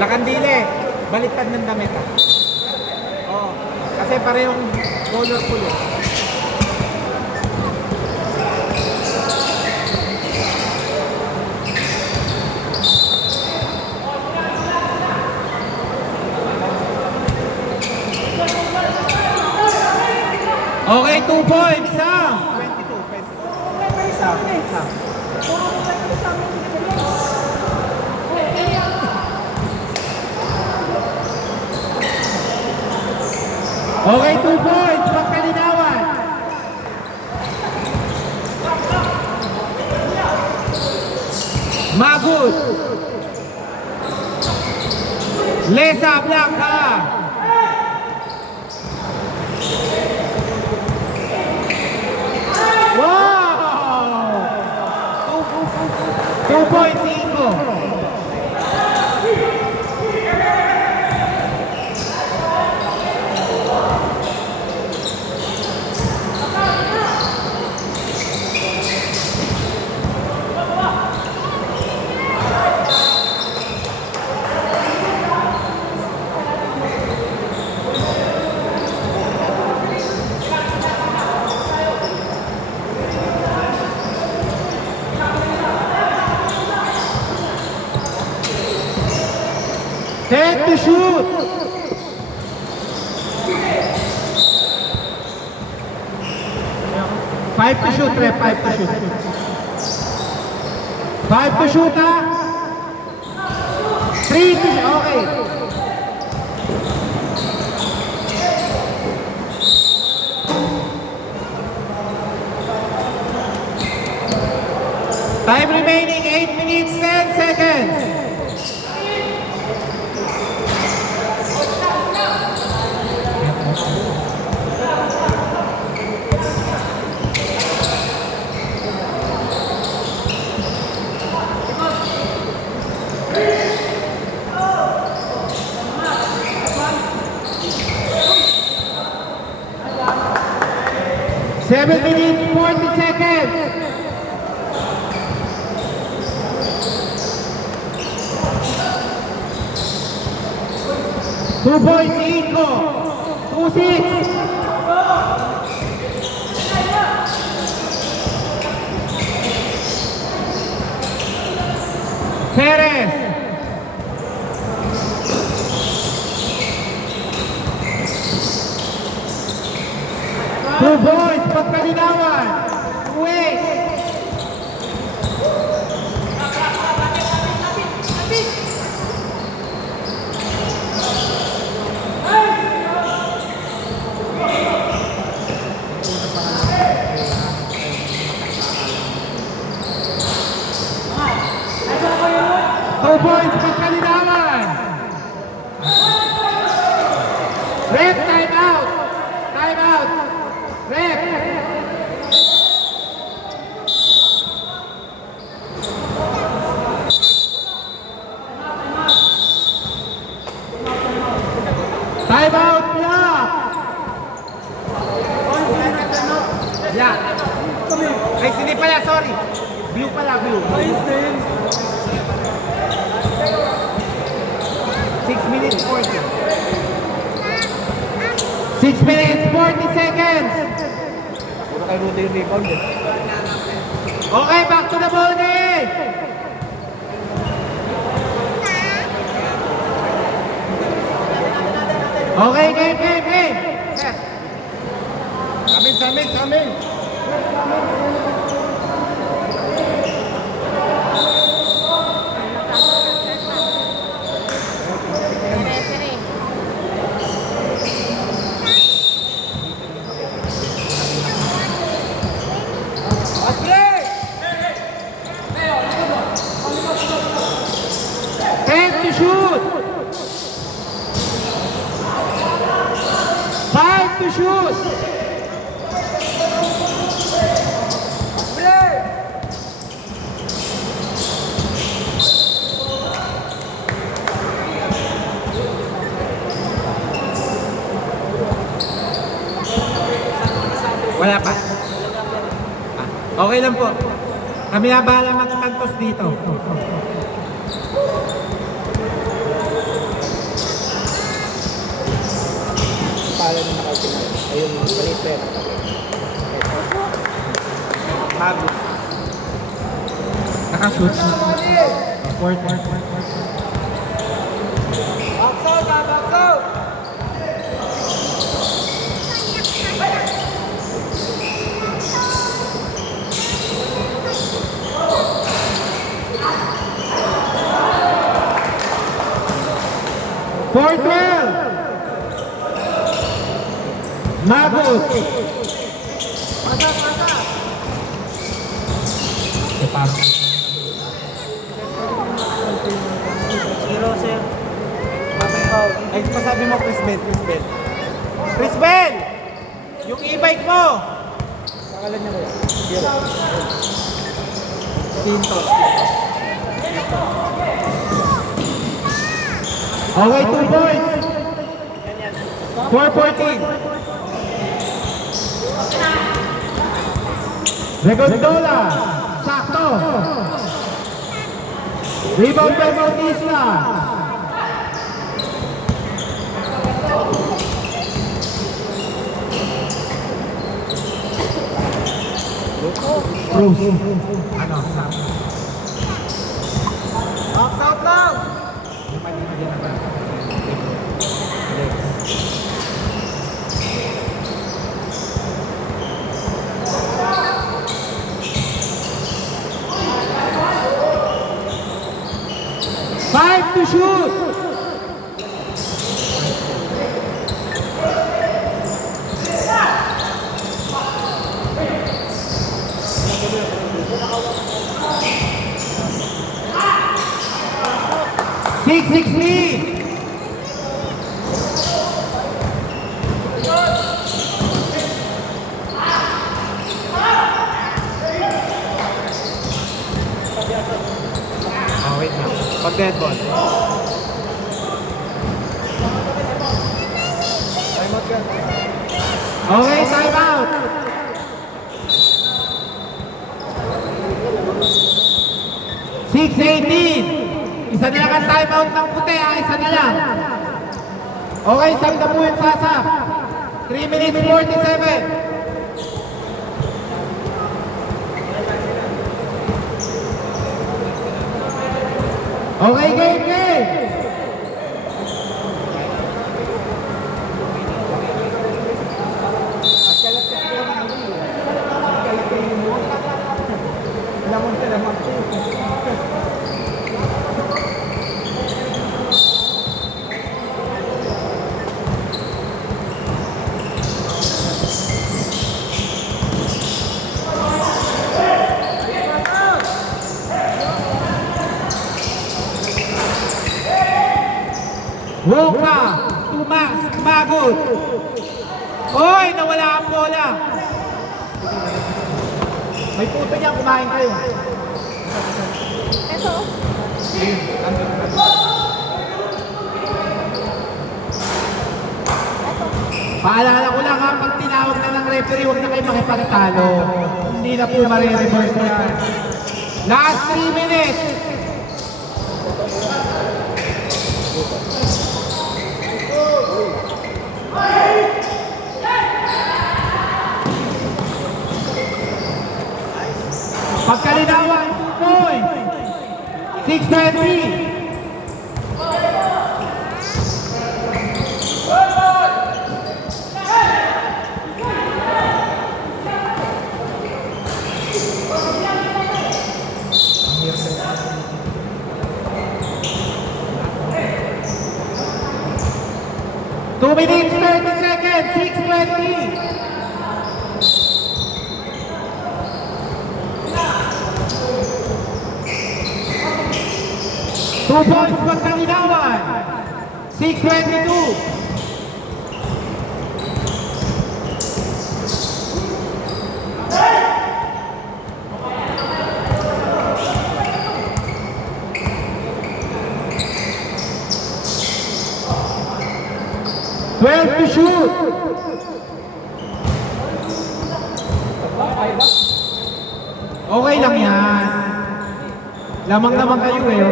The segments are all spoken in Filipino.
Lakandile, baliktad ng damit ah. Oo. Kasi parehong colorful eh. Okay, 2 points, Sam. 22. Sam. Okay, 2 points, pagkalinawan. Magus. Lesa Blanca. Wow! 2.5. Ten to shoot. Five to shoot, Rep. 5 to shoot. 5 to shoot, ha? 3 to shoot. Okay. Time remaining 8 minutes 10 seconds. Seven minutes, 40 seconds. Two points, 2-6. Perez. Two boys, pagkalinawan. Wait. Two boys, pagkalinawan. Rep, time out. Time out. Rep. Time out, block. Yeah. Ay, hindi pala, sorry. Blue pala, blue. 6 minutes 40. 6 minutes 40 seconds. Okay, back to the ball game. Okay, game. Set. Amin. Shoot! 5 to shoot! Wala pa. Okay lang po. Kami na bahala magtantos dito. pangalan ng naka-final. Ayun, balita. Habit. Nakashoot. Fourth. Box out, box out! Fourth well! Magos! Zero, sir. Ay, pasabi mo, Chris Bell. Chris Bell! Yung e-bike mo! Pangalan niya ba? Tintos. Okay, 2 points. 4-14. Regondola. Sakto. Rebound by Bautista. Cruz. Ano? Sakto. Out lang. Five to shoot. Six lead. Wait na. Pag dead ball. Time out ka. Okay, time out. Six 18. Isa na lang ang time out ng puti, isa na lang. Okay, saan na po yung sasa? 3 minutes 47. Okay, game! Woka, Tumax, Magod. Hoy, nawala ang bola. May puto niya, kumain kayo. Ito. Paalala ko lang ha, pag tinawag na ng referee, huwag na kayo makipagtalo. Hindi na po marireverse yan. Last 3 minutes. Pagkalinawan, 2 points. 6-20. Two minutes, 30 seconds, 6:20. 2 points pagkalinawan. 6:22. To shoot. Okay lang yan. Lamang naman kayo eh.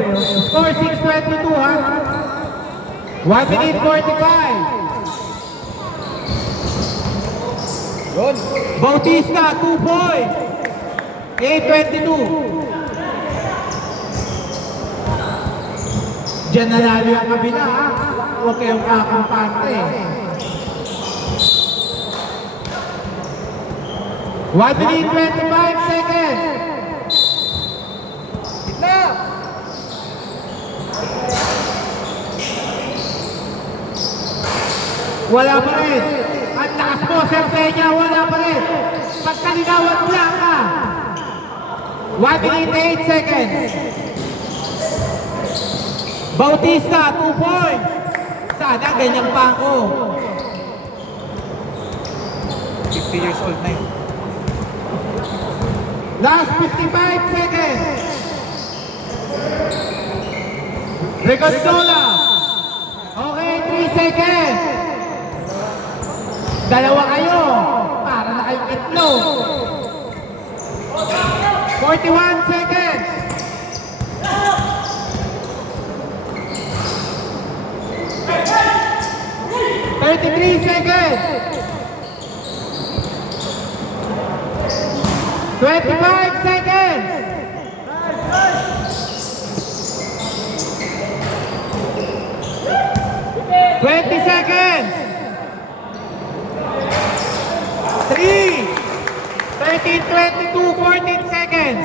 Score 6:22 ha. 1 minute 45. Good. Bautista, 2 points. 8-22. Diyan nanalo yung kabila, ha? Huwag kayong kakampante. 1 minute 25 seconds. Gitna. Wala pa rin. At taas mo, Sir Peña, wala pa rin. Pagkalinawan lang ka. 1 minute 8 seconds. Bautista, 2 points. Sana ganyan pa ako. 50 years old na yun. Last 55 seconds. Rigondola. Okay, 3 seconds. Dalawa kayo. Para na kayong itlog. 41 seconds. 33 seconds. 25 seconds. 20 seconds. 3, 13, 22, 14 seconds.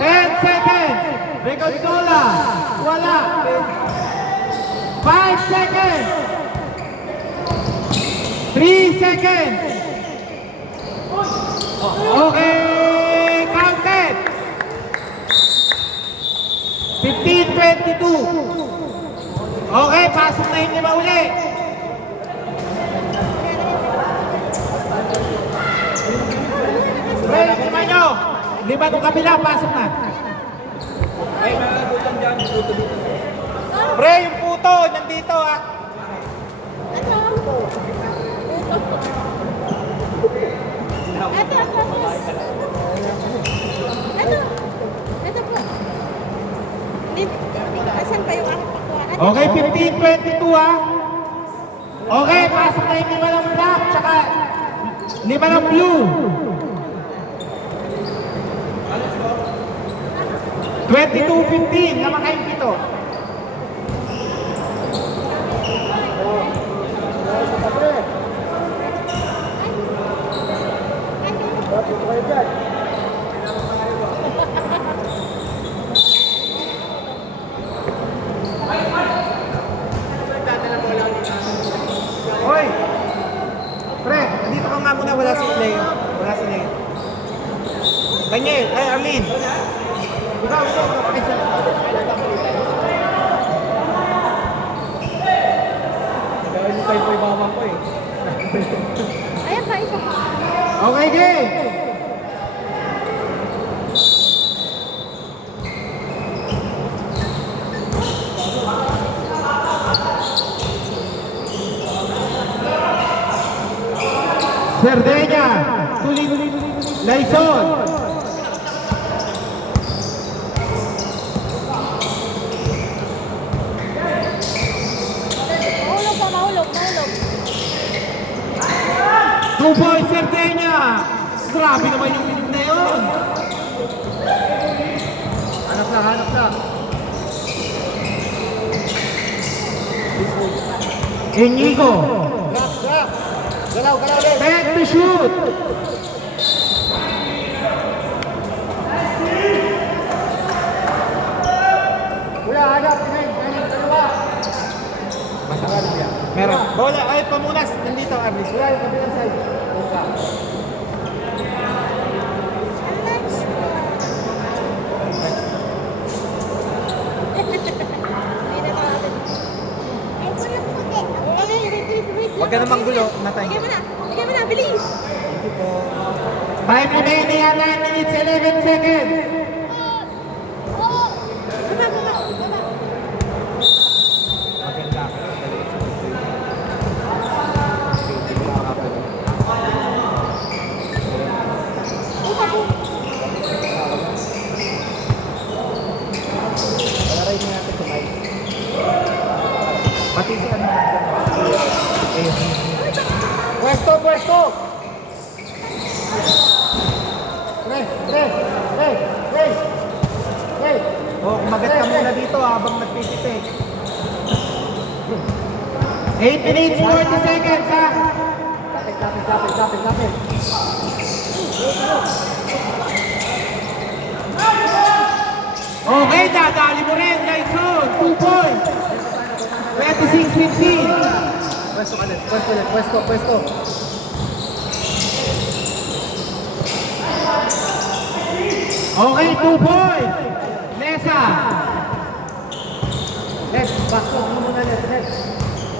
10 seconds. Rigondola. Wala. 5 seconds. 3 seconds. Okay, counted. 15-22. Okay, pasok na yung lima uli. Well, lima nyo. Lima nung kabila, pasok na. Ay, mga butang dyan. Buto dito. Pre, yung puto, nandito ah. Ito po. Asan pa yung aking pakuhaan? Okay, 15-22 ah. Okay, pasok na yung lima ng black, tsaka lima ng blue. 22-15, naman kayong pito. Hoy! Pre, dito ka nga muna, wala si Clay. Wala si Clay. Daniel, ay Arlene. Ikaw, pakisa. Gawin mo tayo po ibawang ko eh. Ayan pa, isa pa. Okay, game! Cerdeña, Tulit, Laison. Mahulog pa, mahulog. 2 points, Cerdeña. Grabe naman yung minute na yun. Hanap na, hanap na. Inigo, Drop, drop. Galaw, galaw ulit. set to shoot. Kuya, hanap. Tingin, dalawa. Meron. Bola, ay pamunas. Nandito, Arlis. Kuya, yung kabilang side. Kuya. Huwag ka namang gulo, matay. Bigyan mo na, bilis! Time remaining at 9 minutes 11 seconds. Baba, baba, baba. Maganda. Buka po. Palaray mo natin sa mic. Pati si ano. habang nagpipitik. 8 minutes, 40 seconds, ha? Lapit. Okay, dadali mo rin, Lyson. 2 points. 26-15. Pwesto. Okay, 2 points. Nesa. Left, back out mo muna, left.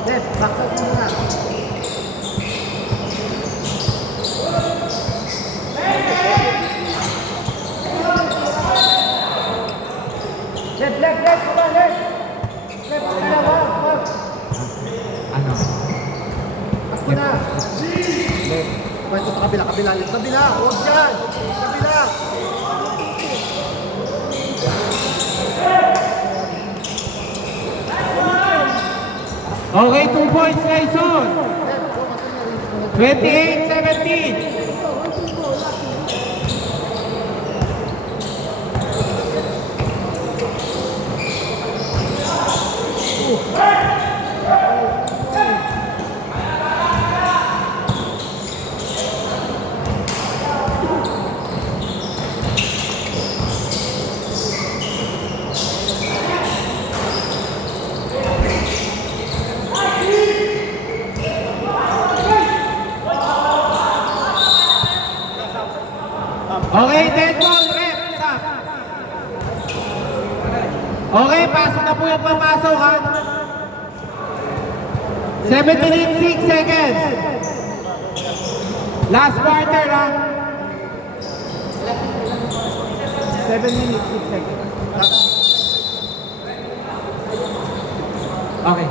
Left, back out mo muna. Left, come on, left. Left, wag. Ano? Takbo na. Left. Pwesto sa kabila. Huwag dyan. Kabila. Okay, 2 points, Lyson. 28-17. Okay, dead ball, rep, stop. Okay, pasok na po yung pamasok, ha? 7 minutes, 6 seconds. Last quarter, ha? 7 minutes, 6 seconds. Okay.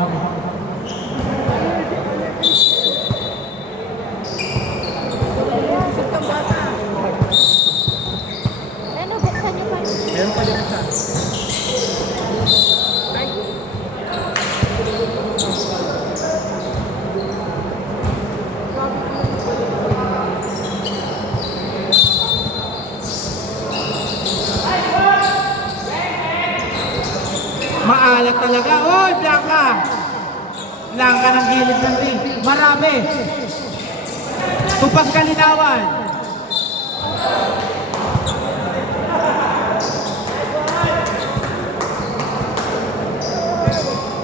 Ano, buksan niyo pa. Meron pa din isa. Maalat talaga. Oh, diyan ka. Lang ka ng gilid ng ring. Marami. Tupag kalinawan.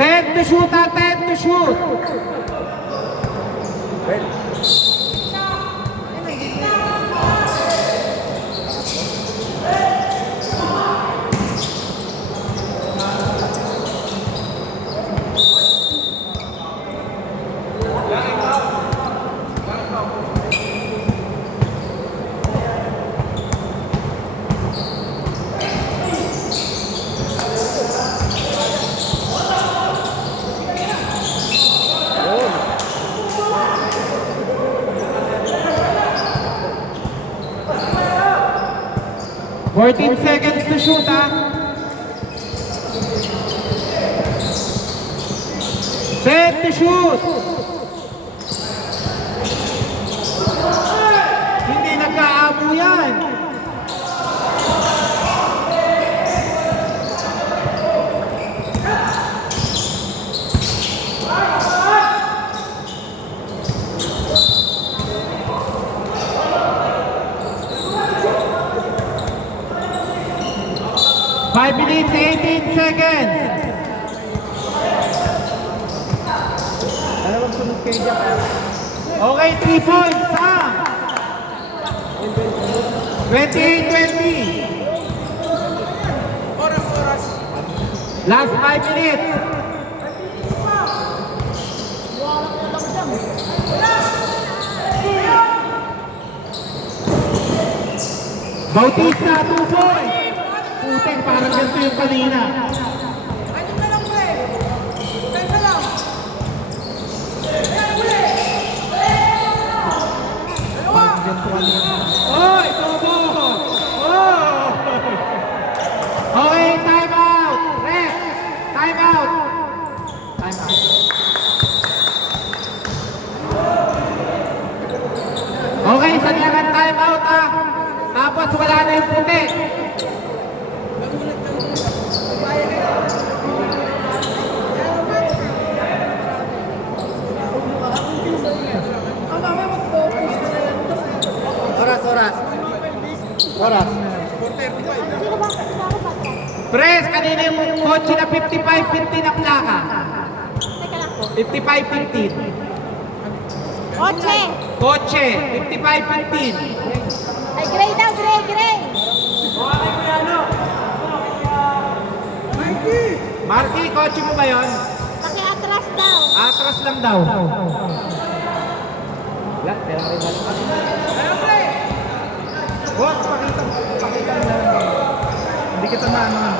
Ten to shoot, ha? 10 to shoot. Fourteen seconds to shoot, ha? 10 to shoot. Hindi nagkaabo yan. Five minutes, 18 seconds. Dalawang sunod kayo dyan. Okay, 3 points, ha? 28-20. Oras. Last 5 minutes. Bautista, 2 points. Puting, parang ganito yung kanina. Oy, Tobo! Oh! Okay, time out! Ref! Time out! Time out. Okay, sanyakan time out, ha? Tapos wala na yung puti. Oras. Sino ba? Sino ako ba? Press, kanina yung kotse na 55-15 ang plaka. Teka lang. 55-15. Oche! Kotse, 55-15. Ay, gray daw, gray! Marky, kotse mo ba yun? Paki-atras daw. Atras lang daw. Wala, kaya rin lang. Boss, pakita mo na. Hindi kita maano.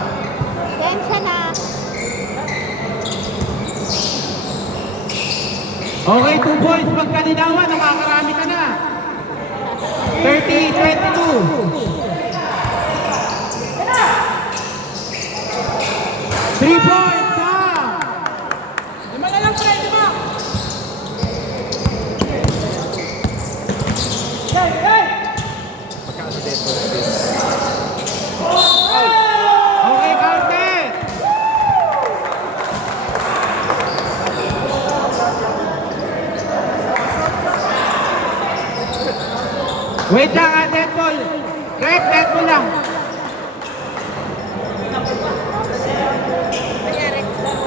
Sensya na. Okay, 2 points. Pagkalinawan, nakakarami ka na. 30-22. 3 points, ha? Lima na lang, pre, lima! Okay, counted. Wait lang, Deadpool. Rep, Deadpool lang.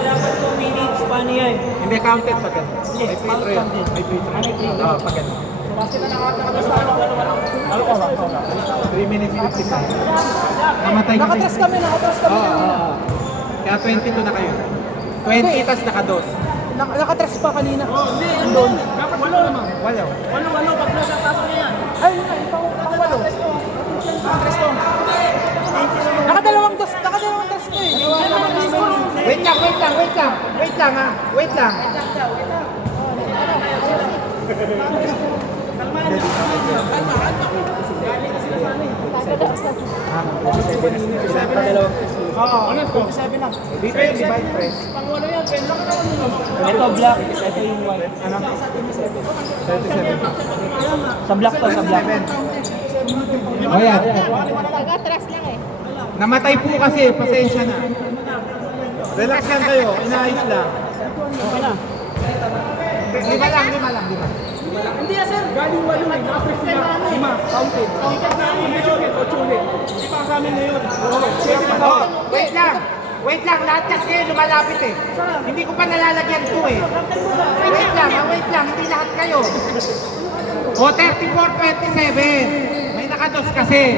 Wala pa 2 minutes, paano yan? Hindi counted pag ganun. May free throw yan. May free throw. Oo, pag ganun. 3 minutes 55. Namatay kasi. Nakatras kami. Oo. Kaya 22 na kayo. 20 tas naka-2. Nakatras pa kanina. Hindi, andun. Dapat walo naman. Wala. Walo, pag nasa taas mo yan. Ay, pang walo. Nakatras to. Nakadalawang tas to eh. Wait lang ha. Wait lang. Oo, ano? 27 lang. Divide press. Pang walo yan. Ito black, ito yung white. Ano? 37. Sa black to, sa black. O yan. Pag-atras lang eh. Namatay po kasi. Pasensya na. Relax lang kayo. Inaayos lang. Okay na. Lima lang. Hindi sir, galing walo eh. Na-press na 5. Counted. Counted na yung measurement, 8 ulit. Hindi pa kami ngayon. Oh, wait lang. Lahat kasi kayo lumalapit eh. Hindi ko pa nalalagyan to eh. Wait lang. Hindi lahat kayo. O, 34-27. May nakados kasi.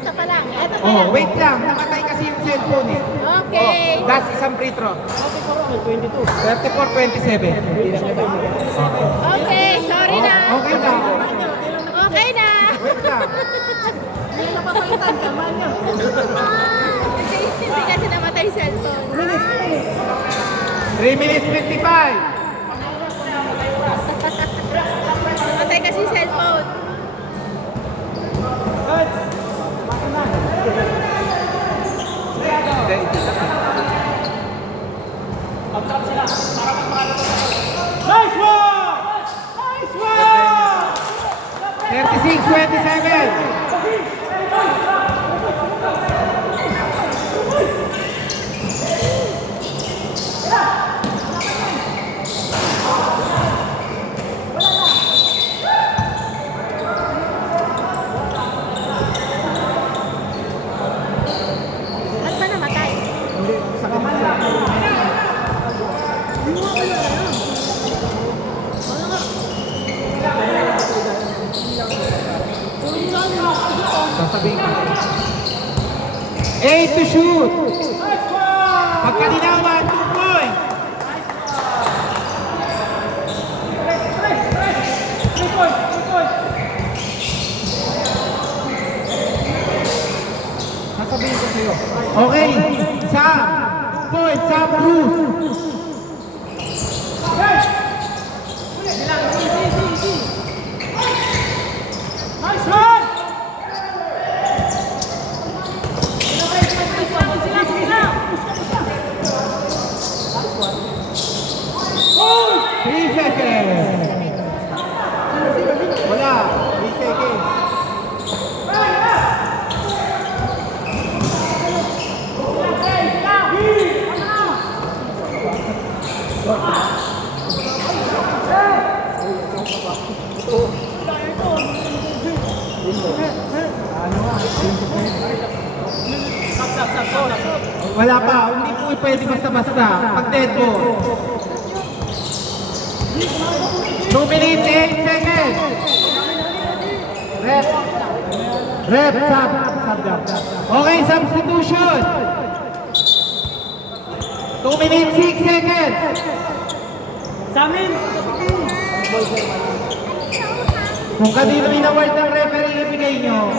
Ito pa lang. Oh, wait lang. Namatay kasi yung cellphone eh. Okay. Oh, that's isang free throw. 22. 34-27. Okay, sorry na. Okay lang. Okay na. Wait lang. Napapalitan ka man niya. Hindi kasi namatay yung cellphone. 3 minutes 55. Namatay kasi yung cellphone. Nice one! Nice one! 36-27. At ba namatay? Hindi, sa kanila. Sasabihin ko. 8 to shoot. Pagkalinawan, 2 points. Sasabihin ko sa'yo. Okay, Sam. 2 points, Sam Bruce. Nice one! Oh! 3 seconds. Wala. 3 seconds. Wala pa, hindi po pwede basta-basta. Pag dead ball. 2 minutes, 8 seconds. Rep. Rep, sub. Okay, substitution. 2 minutes, 6 seconds. Sa amin! Kung kanino in-award ng referee, ibigay nyo.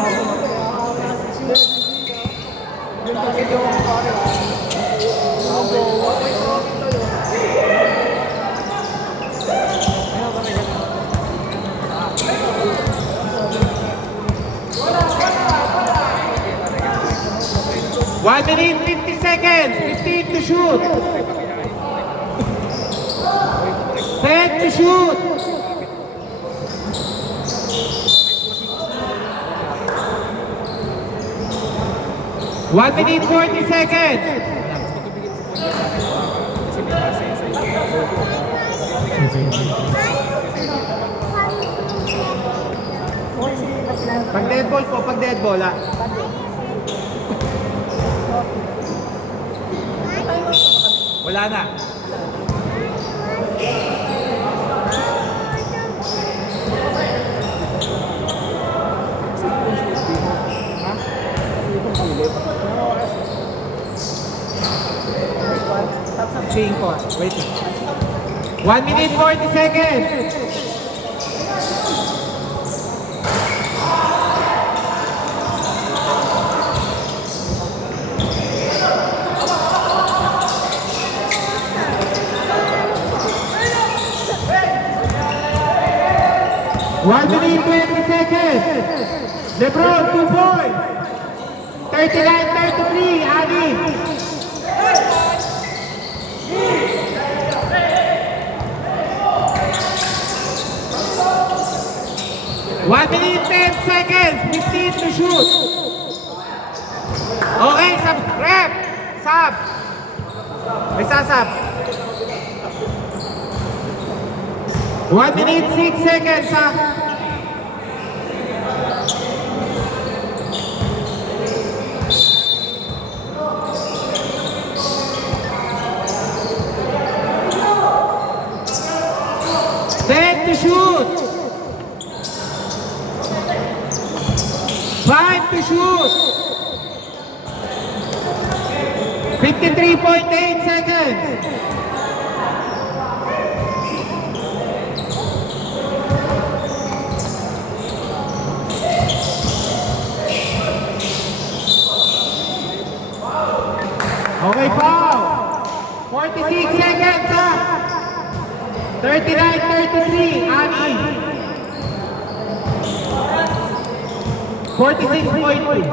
One minute, 50 seconds. 15 to shoot. 10 to shoot. One minute, 40 seconds. Pag dead ball po, pag dead ball ah. Wala na. Cinco. Wait. 1 minute 40 seconds. One minute 20 seconds. LeBron 2 points. 39-33. Ali. One minute 10 seconds. 15 to shoot. Okay, sub. Rep. Sub. May sasab. 1 minute 6 seconds ha. Ten to shoot. 5 to shoot. 53.8 seconds. Okay, foul. 46 seconds ha. 39-33, Ani. 46.2.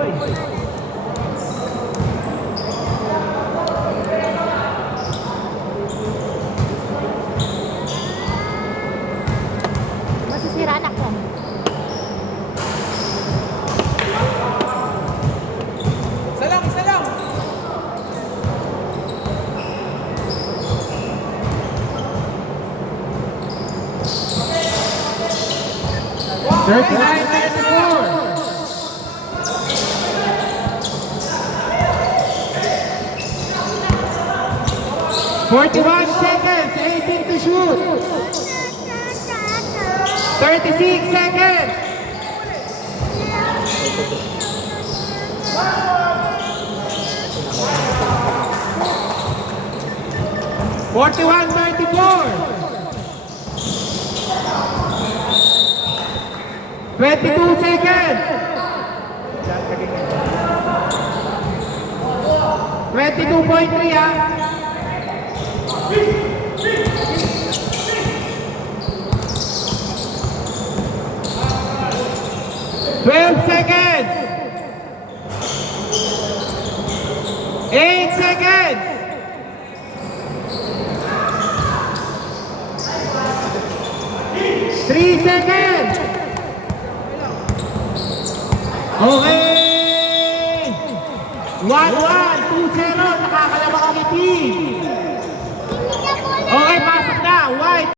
Masisira anak ko. Isa lang, isa lang! 39-34. 41 seconds, 18 to shoot. 36 seconds. Forty-one, 34. 22 seconds. 22.3 ah. 12 seconds. 8 seconds. 3 seconds. Okay. 1-1.